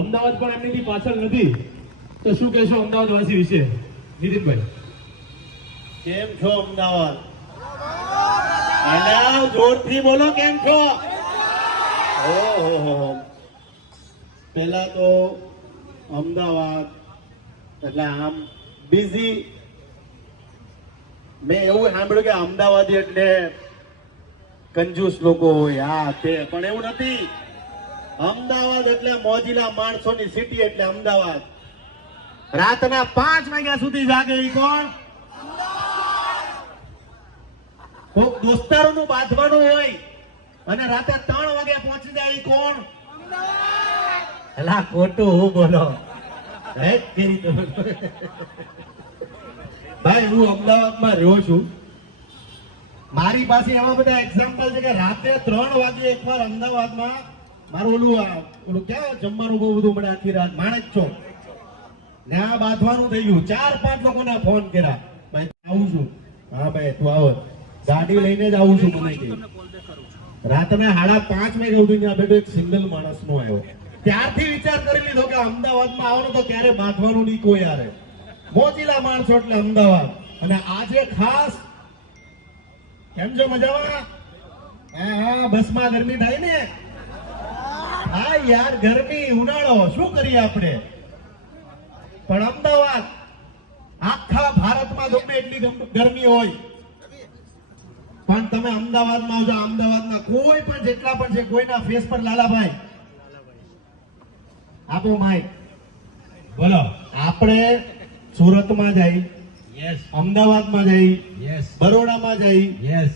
અમદાવાદ પણ એમની પાછળ નથી. તો શું કહેશો અમદાવાદ વાસી વિશે, નીતિનભાઈ? કેમ છો અમદાવાદ? અલા જોરથી બોલો, કેમ છો? ઓહો, પેલા તો અમદાવાદ એટલે આમ બિઝી. મેં એવું સાંભળ્યું કે અમદાવાદી એટલે કંજૂસ લોકો હોય, આ તે, પણ એવું નથી. અમદાવાદ એટલે મોજીલા માણસોની સિટી એટલે અમદાવાદ. રાતના 5 વાગ્યા સુધી જાગે ઈ કોણ? કોક દોસ્તારોનું બાંધવાનું હોય અને રાતે 3 વાગે પહોંચી જાય ઈ કોણ? અલા ખોટું હું બોલો ભાઈ. હું અમદાવાદમાં રહ્યો છું. મારી પાસે એવા બધા એક્ઝામ્પલ છે કે રાતે 3 વાગે એકવાર અમદાવાદમાં મારું ઓલું ક્યાં જમવાનું બહુ બધું મળે આખી રાત, માણેક ચોક ત્યાં બાંધવાનું થઈ ગયું. 4-5 લોકોને ફોન કર્યા, ભાઈ આવું છું. હા ભાઈ તું આવો, ગાડી લઈને જ આવું છું. મને કે રાતના 5:30 વાગે સુધી ત્યાં બેઠો એક સિંગલ માણસ નો આવ્યો. ત્યારથી વિચાર કરી લીધો કે અમદાવાદમાં આવવાનું તો ક્યારે બાંધવાનું નહીં કોઈ યારે. મોજીલા માણસો એટલે અમદાવાદ. અને આજે ખાસ કેમ છો? મજામાં? હા, બસમાં ગરમી થાય ને? હા યાર, ગરમી ઉનાળો શું કરીએ આપણે, પણ અમદાવાદ આખા ભારતમાં ગમે એટલી ગરમી હોય પણ તમે અમદાવાદમાં આવજો. અમદાવાદના કોઈ પણ જેટલા પણ છે, કોઈના ફેસ પર લાલાભાઈ આપો માઈક. બોલો. આપણે સુરતમાં જઈ, યસ. અમદાવાદમાં જઈ, યસ. બરોડામાં જઈ, યસ.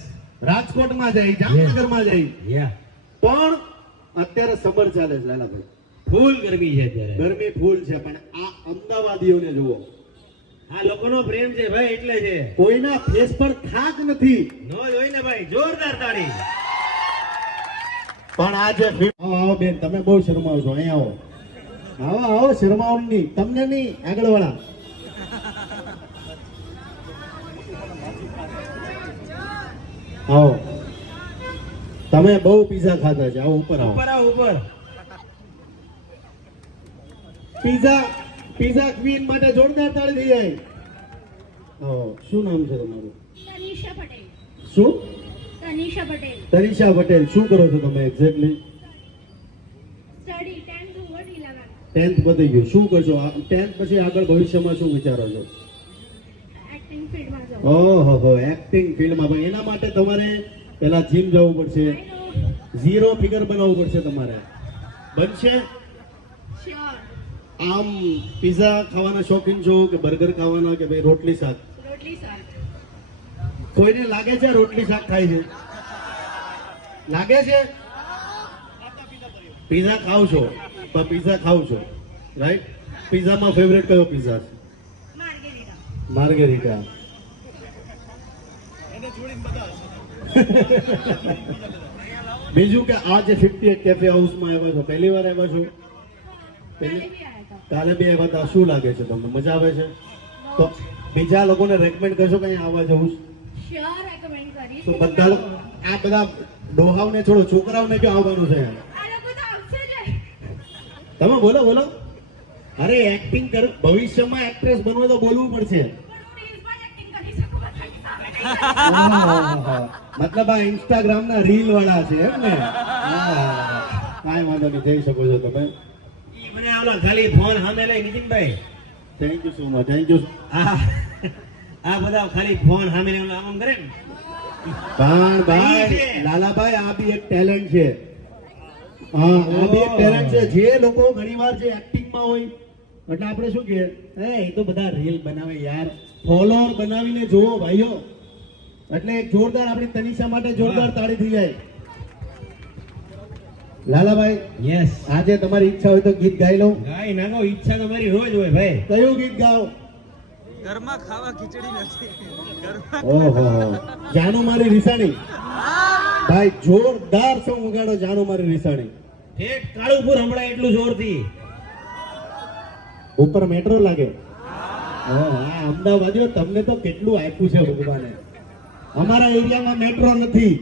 રાજકોટમાં જઈ, જામનગરમાં જઈ, યા. પણ અત્યારે સમર ચાલે છે લાલાભાઈ, ફૂલ ગરમી છે અત્યારે. ગરમી ફૂલ છે, પણ આ અમદાવાદીઓને જુઓ, આ લોકોનો પ્રેમ છે ભાઈ, એટલે છે. કોઈના ફેસ પર થાક નથી. નો જોઈ ને ભાઈ, જોરદાર તાળી. પણ આ જે આવો બેન, તમે બહુ શરમાવ છો, અહીંયા આવો. આવો આવો, શરમાવ નહીં, તમને નહીં, આગળ વાળા. આવો, તમે બહુ પીઝા ખાધા છે. આવો ઉપર આવો, ઉપર આવો, ઉપર. પીઝા ક્વીન માટે જોરદાર તાળી થઈ જાય. શું નામ છે તમારું? તનિષા પટેલ. શું? તનિષા પટેલ. તનિષા પટેલ. શું કરો છો તમે exactly? Study 10th over 11. 10th પતી ગયું. શું કરશો 10th પછી આગળ ભવિષ્યમાં શું વિચારો છો? એક્ટિંગ ફિલ્ડમાં જાઉં. ઓહો, એક્ટિંગ ફિલ્ડમાં. પણ એના માટે તમારે પહેલા જીમ જવું પડશે, 0 ફિગર બનાવવું પડશે તમારે. બનશે? શ્યોર. આમ પીઝા ખાવાના શોખીન છો કે બર્ગર ખાવાના કે ભાઈ રોટલી શાક? રોટલી શાક. કોઈને લાગે છે રોટલી શાક ખાય છે? લાગે છે? પીઝા ખાવ છો? પણ પીઝા ખાવ છો, રાઈટ? પીઝામાં ફેવરેટ કયો પીઝા છે? માર્ગેરિટા. માર્ગેરિટા. બીજું કે આ જે 58 કેફે હાઉસમાં આવ્યા છો, પહેલી વાર આવ્યા છો? કાલે બી આવ્યા હતા. શું લાગે છે તમને? મજા આવે છે? તો બીજા લોકોને રેકમેન્ડ કરશો કે અહીંયા આવવા જવું? શ્યોર રેકમેન્ડ કરીશ. તો બધા લોકો, આ બધા ડોહાઓને છોડો, છોકરાઓને ક્યાં આવવાનું છે? આ લોકો તો આવશે જ. તમે બોલો બોલો. અરે એક્ટિંગ કર, ભવિષ્યમાં એક્ટ્રેસ બનવો તો બોલવું પડશે. પણ હું રીલ્સમાં જ એક્ટિંગ કરી શકું બધાની સામે. મતલબ આ ઇન્સ્ટાગ્રામ ના રીલ વાળા છે એમ ને? કાંઈ વાંધો નહીં, જઈ શકો છો તમે. મને આવલા ખાલી ફોન સામે લઈ. Nitinbhai thank you so much, thank you. આ બધા ખાલી ફોન સામે લઈ આમ કરે ને. પણ ભાઈ લાલાભાઈ, આ બી એક ટેલેન્ટ છે. હા, આ બી એક ટેલેન્ટ છે. જે લોકો ઘણીવાર જે એક્ટિંગમાં હોય એટલે આપણે શું કહીએ, એ તો બધા રીલ બનાવે યાર, ફોલોઅર બનાવીને જોવો ભાઈઓ. એટલે એક જોરદાર આપણી તનિષા માટે જોરદાર તાળી થઈ જાય. લાલાભાઈ, યસ. આજે તમારી ઈચ્છા હોય તો ગીત ગાઈ લઉં? ગાઈ નાખો. ઈચ્છા તમારી રોજ હોય ભાઈ. કયું ગીત ગાઓ? ઘરમાં ખાવા ખીચડી નથી. ઓહો, જાનો મારી રીસાણી. ભાઈ જોરદાર સોંગ વગાડો, જાનો મારી રીસાણી. ઠેક કાળુપુર હમણાં એટલું જોરથી. ઉપર મેટ્રો લાગે. અમદાવાદીઓ તમને તો કેટલું આપ્યું છે ભગવાને. અમારા એરિયામાં મેટ્રો નથી.